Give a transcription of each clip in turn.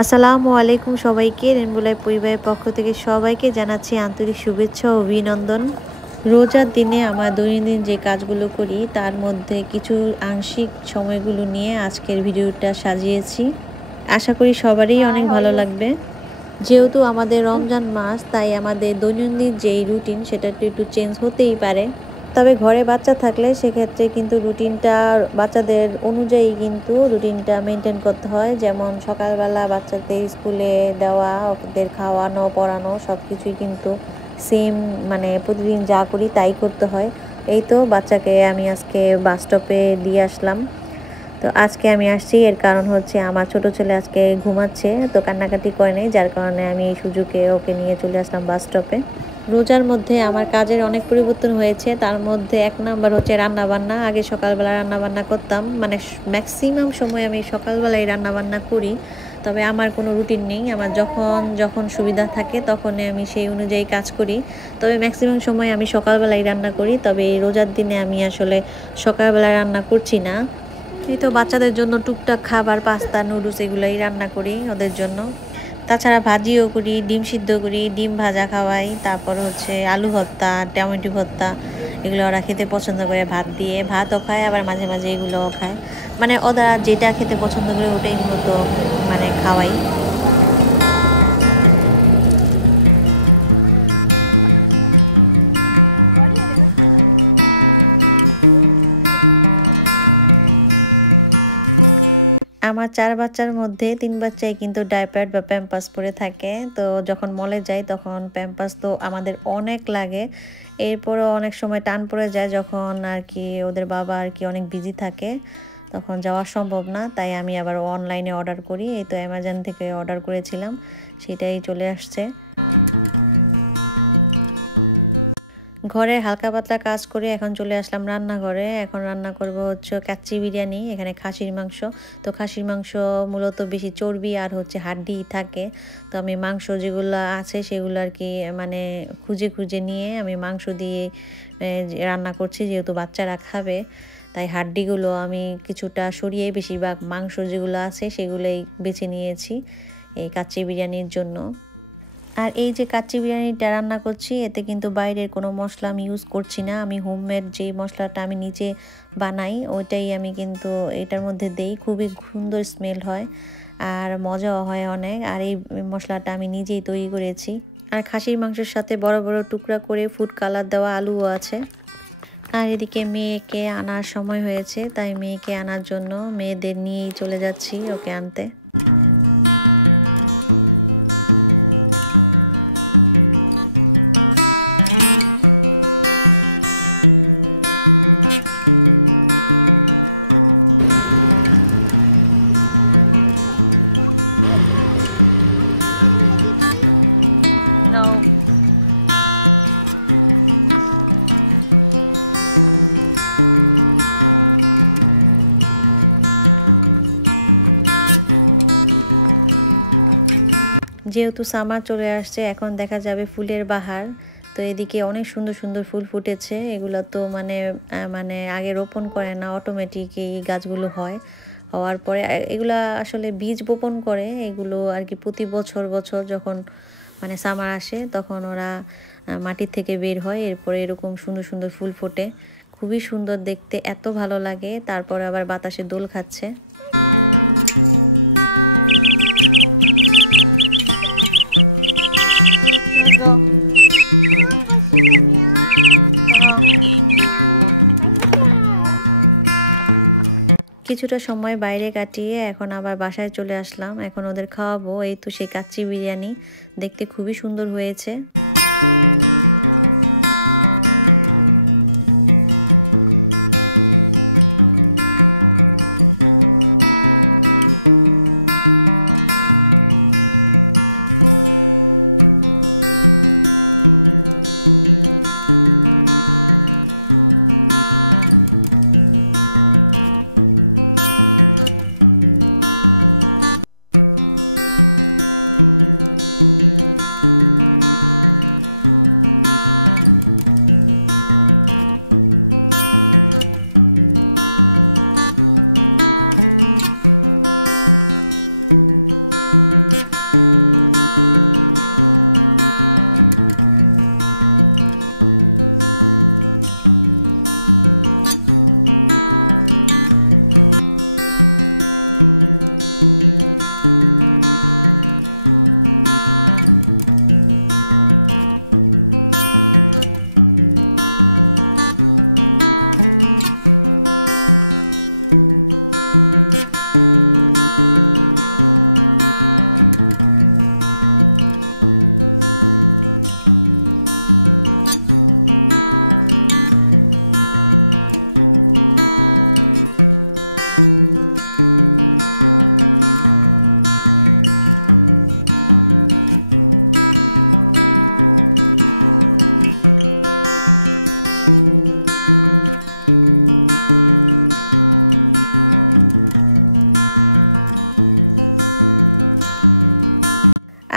আসসালামু আলাইকুম সবাইকে। রেনবো লাইফ পরিবারের পক্ষ থেকে সবাইকে জানাচ্ছি আন্তরিক শুভেচ্ছা ও অভিনন্দন। রোজার দিনে আমার দৈনন্দিন যে কাজগুলো করি তার মধ্যে কিছু আংশিক সময়গুলো নিয়ে আজকের ভিডিওটা সাজিয়েছি। আশা করি সবারই অনেক ভালো লাগবে। যেহেতু আমাদের রমজান মাস, তাই আমাদের দৈনন্দিন যেই রুটিন সেটা একটু চেঞ্জ হতেই পারে। তবে ঘরে বাচ্চা থাকলে সেক্ষেত্রে কিন্তু রুটিনটা বাচ্চাদের অনুযায়ী কিন্তু রুটিনটা মেনটেন করতে হয়। যেমন সকালবেলা বাচ্চাদের স্কুলে দেওয়া, ওদের খাওয়ানো পড়ানো সব কিছুই কিন্তু সেম, মানে প্রতিদিন যা করি তাই করতে হয়। এই তো বাচ্চাকে আমি আজকে বাস স্টপে দিয়ে আসলাম। তো আজকে আমি আসছি, এর কারণ হচ্ছে আমার ছোট ছেলে আজকে ঘুমাচ্ছে, তো কান্নাকাটি করে নেই, যার কারণে আমি এই সুযোগে ওকে নিয়ে চলে আসলাম বাস স্টপে। রোজার মধ্যে আমার কাজের অনেক পরিবর্তন হয়েছে। তার মধ্যে এক নাম্বার হচ্ছে রান্নাবান্না। আগে সকালবেলা রান্নাবান্না করতাম, মানে ম্যাক্সিমাম সময় আমি সকালবেলায় রান্নাবান্না করি। তবে আমার কোনো রুটিন নেই, আমার যখন যখন সুবিধা থাকে তখনই আমি সেই অনুযায়ী কাজ করি। তবে ম্যাক্সিমাম সময় আমি সকালবেলায় রান্না করি। তবে এই রোজার দিনে আমি আসলে সকালবেলায় রান্না করছি না। এই তো বাচ্চাদের জন্য টুকটাক খাবার, পাস্তা নুডলস এগুলোই রান্না করি ওদের জন্য। তাছাড়া ভাজিও করি, ডিম সিদ্ধ করি, ডিম ভাজা খাওয়াই, তারপর হচ্ছে আলু ভর্তা, টমেটো ভর্তা, এগুলো ওরা খেতে পছন্দ করে। ভাত দিয়ে ভাতও খায়, আবার মাঝে মাঝে এগুলোও খায়। মানে ওরা যেটা খেতে পছন্দ করে ওটাই মূলত মানে খাওয়াই। আমার 4 বাচ্চার মধ্যে 3 বাচ্চাই কিন্তু ডাইপার বা প্যাম্পাস পরে থাকে। তো যখন মলে যাই তখন প্যাম্পাস তো আমাদের অনেক লাগে। এরপরও অনেক সময় টান পড়ে যায় যখন আর কি ওদের বাবা আর কি অনেক বিজি থাকে, তখন যাওয়া সম্ভব না। তাই আমি আবার অনলাইনে অর্ডার করি। এই তো অ্যামাজন থেকে অর্ডার করেছিলাম, সেটাই চলে আসছে। ঘরে হালকা পাতলা কাজ করে এখন চলে আসলাম রান্নাঘরে। এখন রান্না করব হচ্ছে কাচ্চি বিরিয়ানি। এখানে খাসির মাংস। তো খাসির মাংস মূলত বেশি চর্বি আর হচ্ছে হাড্ডি থাকে। তো আমি মাংস যেগুলো আছে সেগুলো আর কি মানে খুঁজে খুঁজে নিয়ে আমি মাংস দিয়ে রান্না করছি, যেহেতু বাচ্চারা খাবে। তাই হাড্ডিগুলো আমি কিছুটা সরিয়ে বেশিরভাগ মাংস যেগুলো আছে সেগুলোই বেছে নিয়েছি এই কাচ্চি বিরিয়ানির জন্য। আর এই যে কাচ্চি বিরিয়ানিটা রান্না করছি, এতে কিন্তু বাইরের কোনো মশলা আমি ইউজ করছি না। আমি হোমমেড যে মশলাটা আমি নিজে বানাই ওইটাই আমি কিন্তু এটার মধ্যে দেই। খুবই সুন্দর স্মেল হয় আর মজাও হয় অনেক। আর এই মশলাটা আমি নিজেই তৈরি করেছি। আর খাসির মাংসের সাথে বড় বড় টুকরা করে ফুড কালার দেওয়া আলুও আছে। আর এদিকে মেয়েকে আনার সময় হয়েছে, তাই মেয়েকে আনার জন্য মেয়েদের নিয়েই চলে যাচ্ছি ওকে আনতে। যেহেতু সামার চলে আসছে, এখন দেখা যাবে ফুলের বাহার। তো এদিকে অনেক সুন্দর সুন্দর ফুল ফুটেছে। এগুলো তো মানে আগে রোপণ করে না, অটোমেটিক এই গাছগুলো হয়। হওয়ার পরে এগুলা আসলে বীজ বপন করে, এগুলো আর কি প্রতি বছর বছর যখন মানে সামার আসে তখন ওরা মাটি থেকে বের হয়। এরপরে এরকম সুন্দর সুন্দর ফুল ফোটে, খুবই সুন্দর দেখতে, এত ভালো লাগে। তারপর আবার বাতাসে দোল খাচ্ছে। কিছুটা সময় বাইরে কাটিয়ে এখন আবার বাসায় চলে আসলাম। এখন ওদের খাওয়াবো। এই তো সেই কাচ্চি বিরিয়ানি, দেখতে খুবই সুন্দর হয়েছে।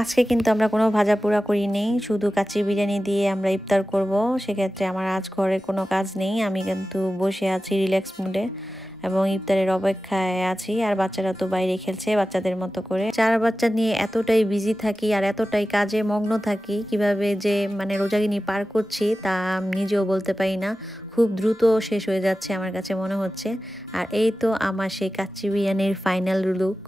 আজকে কিন্তু আমরা কোনো ভাজা পোড়া করি নেই, শুধু কাচ্চি বিরিয়ানি দিয়ে আমরা ইফতার করব। সেক্ষেত্রে আমার আজ ঘরে কোনো কাজ নেই, আমি কিন্তু বসে আছি রিল্যাক্স মুডে এবং ইফতারের অপেক্ষায় আছি। আর বাচ্চারা তো বাইরে খেলছে বাচ্চাদের মতো করে। চার বাচ্চা নিয়ে এতটাই বিজি থাকি আর এতটাই কাজে মগ্ন থাকি, কিভাবে যে মানে রোজাগিনি পার করছি তা নিজেও বলতে পারি না। খুব দ্রুত শেষ হয়ে যাচ্ছে আমার কাছে মনে হচ্ছে। আর এই তো আমার সেই কাচ্চি বিরিয়ানির ফাইনাল লুক।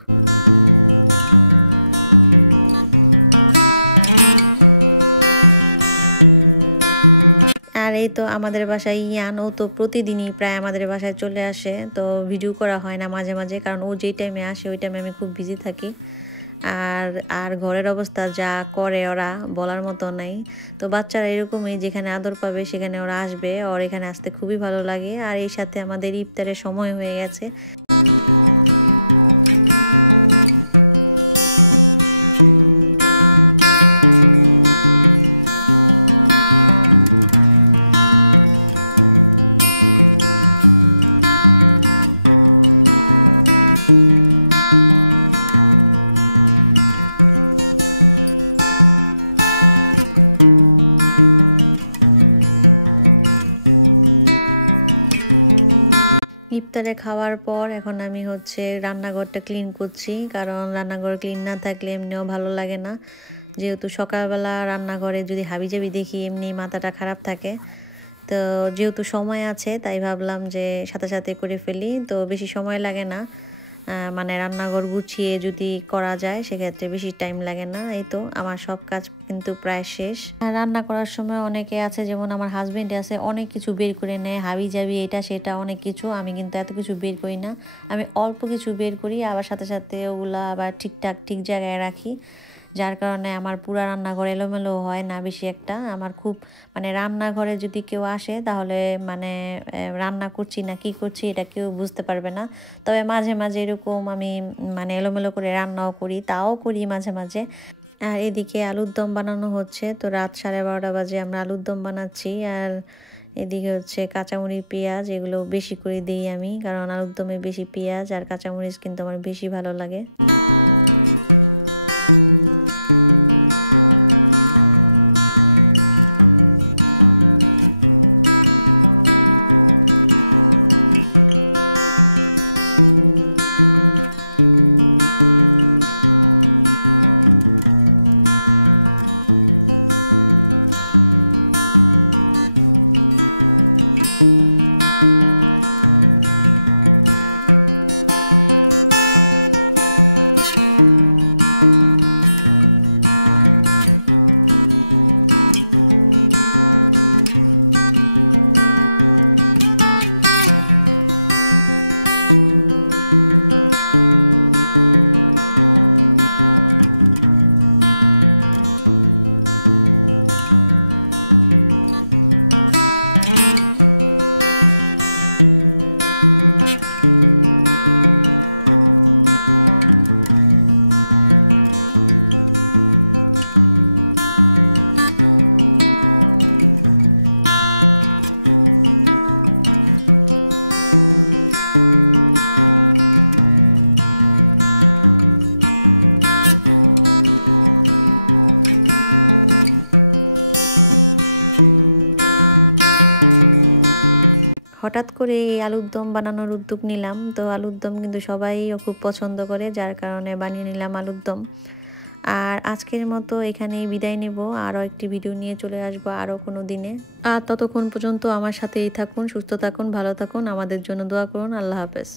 আর এই তো আমাদের বাসায় ইয়ান, ও তো প্রতিদিনই প্রায় আমাদের বাসায় চলে আসে। তো ভিডিও করা হয় না মাঝে মাঝে, কারণ ও যেই টাইমে আসে ওই টাইমে আমি খুব বিজি থাকি। আর আর ঘরের অবস্থা যা করে ওরা বলার মতো নাই। তো বাচ্চারা এরকমই, যেখানে আদর পাবে সেখানে ওরা আসবে। ওর এখানে আসতে খুবই ভালো লাগে। আর এই সাথে আমাদের ইফতারের সময় হয়ে গেছে। ইফতারে খাওয়ার পর এখন আমি হচ্ছে রান্নাঘরটা ক্লিন করছি, কারণ রান্নাঘর ক্লিন না থাকলে এমনিও ভালো লাগে না। যেহেতু সকালবেলা রান্নাঘরে যদি হাবিজাবি দেখি এমনি মাথাটা খারাপ থাকে। তো যেহেতু সময় আছে তাই ভাবলাম যে সাথে সাথে করে ফেলি, তো বেশি সময় লাগে না। মানে রান্নাঘর গুছিয়ে যদি করা যায় সেক্ষেত্রে বেশি টাইম লাগে না। এই তো আমার সব কাজ কিন্তু প্রায় শেষ। আর রান্না করার সময় অনেকে আছে, যেমন আমার হাজবেন্ড আছে, অনেক কিছু বের করে নেয়, হাবি জাবি এটা সেটা অনেক কিছু। আমি কিন্তু এত কিছু বের করি না, আমি অল্প কিছু বের করি, আবার সাথে সাথে ওগুলা আবার ঠিকঠাক ঠিক জায়গায় রাখি। যার কারণে আমার পুরা রান্নাঘর এলোমেলো হয় না বেশি একটা। আমার খুব মানে রান্নাঘরে যদি কেউ আসে তাহলে মানে রান্না করছি না কি করছি এটা কেউ বুঝতে পারবে না। তবে মাঝে মাঝে এরকম আমি মানে এলোমেলো করে রান্নাও করি, তাও করি মাঝে মাঝে। আর এদিকে আলুর দম বানানো হচ্ছে, তো রাত 12:30 বাজে আমরা আলুর দম বানাচ্ছি। আর এদিকে হচ্ছে কাঁচামরিচ পেঁয়াজ এগুলো বেশি করে দিই আমি, কারণ আলুর দমে বেশি পেঁয়াজ আর কাঁচামরিচ কিন্তু আমার বেশি ভালো লাগে। হঠাৎ করে এই আলুর দম বানানোর উদ্যোগ নিলাম। তো আলুর দম কিন্তু সবাই খুব পছন্দ করে, যার কারণে বানিয়ে নিলাম আলুর দম। আর আজকের মতো এখানেই বিদায় নেব, আরও একটি ভিডিও নিয়ে চলে আসবো আরও কোনো দিনে। আর ততক্ষণ পর্যন্ত আমার সাথেই থাকুন, সুস্থ থাকুন, ভালো থাকুন, আমাদের জন্য দোয়া করুন। আল্লাহ হাফেজ।